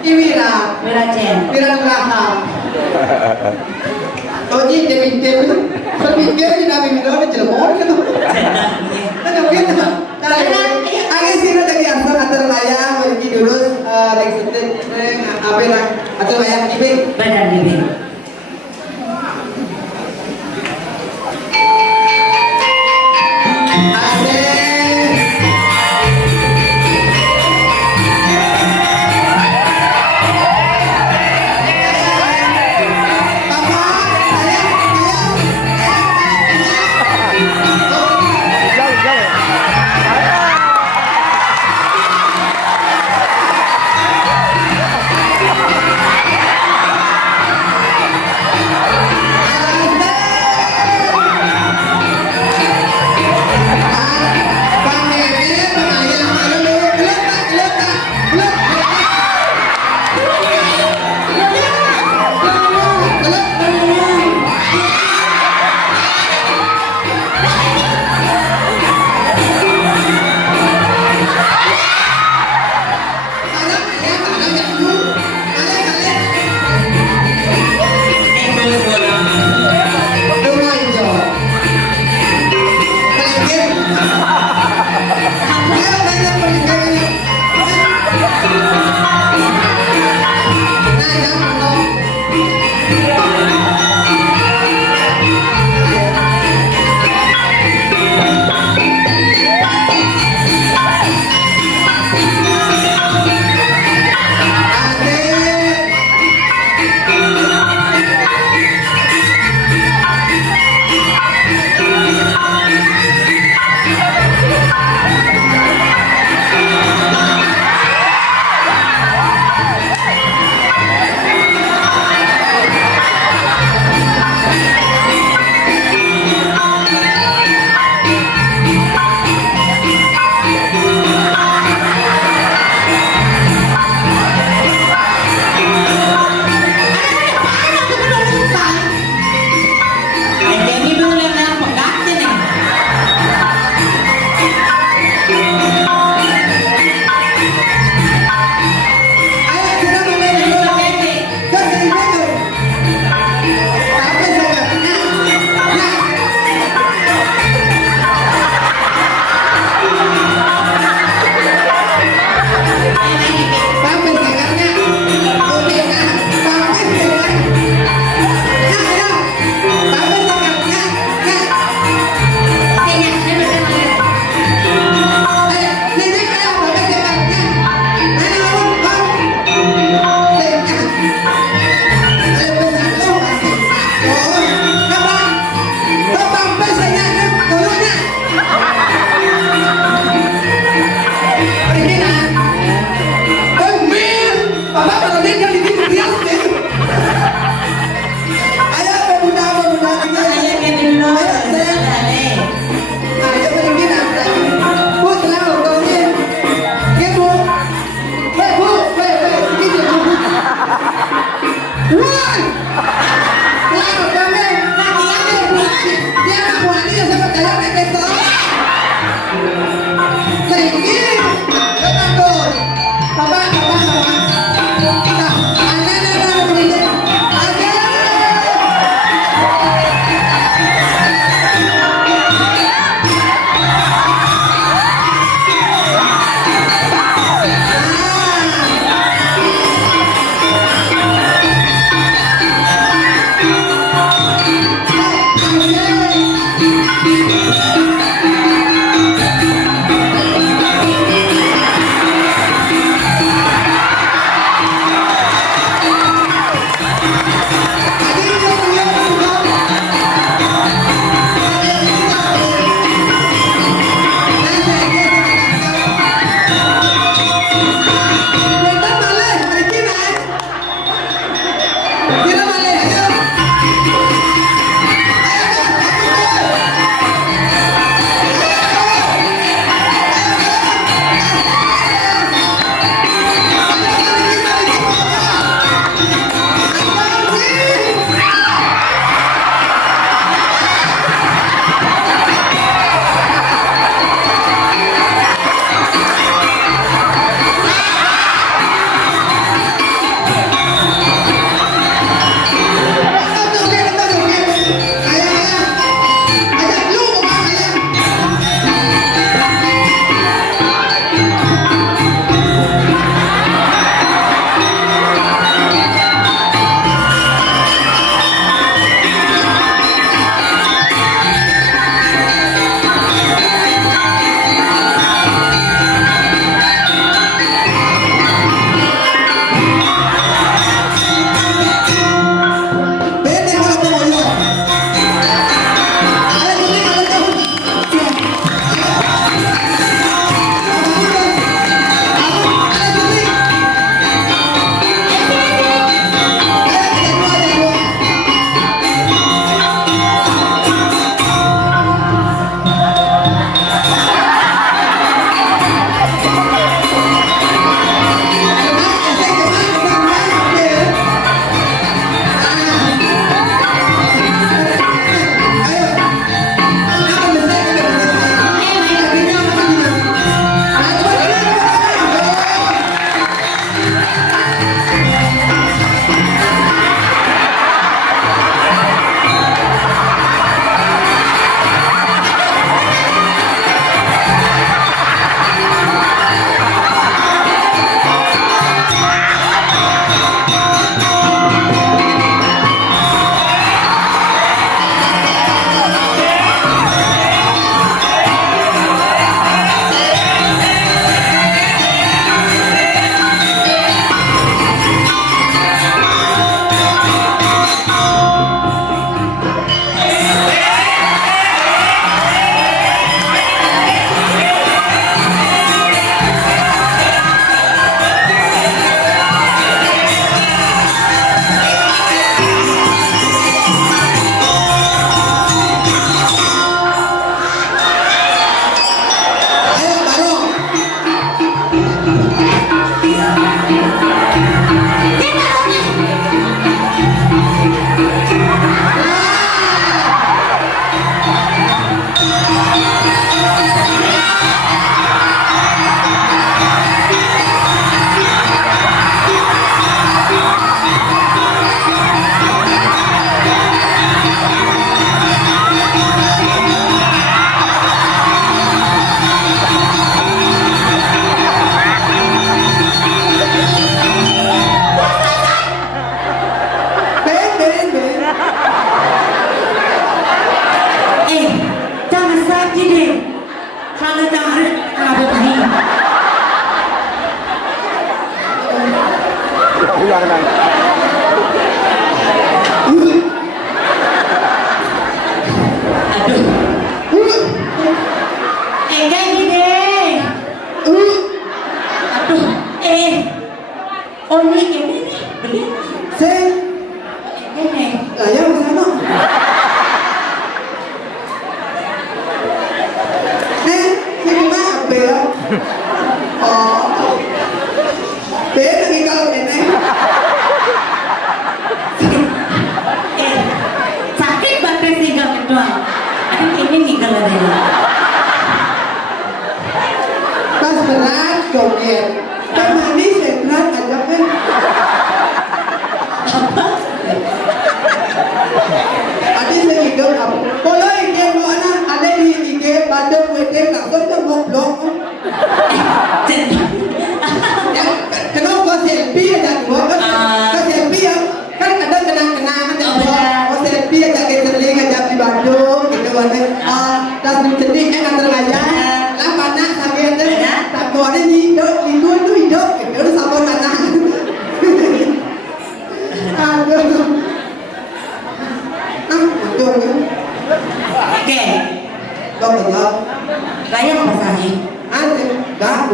Iwira. Wirajen. Wiranugraha. Toji Devin Sepikir di nabi minor Cirebon gitu. Kan mungkin agak sih lagi antar layang lagi dulu lagi apa nak atau layang ibing. Benar ibing. Aduh. Enggak gini. Aduh. Oh ini nih. Beli. Saya Ini. ya sama. Ini mah apa ya? Oh, dia lagi kalau ini. Sakit banget sih gak kedua. Ini nih kalau dia. Pas berat joget. Kan manis berat aja kan. Apa? Ada saya hidup apa? Kalau ini mau anak ada di IG pada wedding tak betul mau blog. Ya, kenapa kau selfie aja dua kan? Kau selfie ya, kan ada kenang-kenangan aja dua. Kau selfie aja ke Terling aja di Bandung gitu kan? Das di Terling antara aja. Lah mana sakit aja? Tak kau ada hidup itu hidup. Itu sama mana? Aduh. Betul kan? Oke. Kau betul. Kayak apa sih? Ada, dah,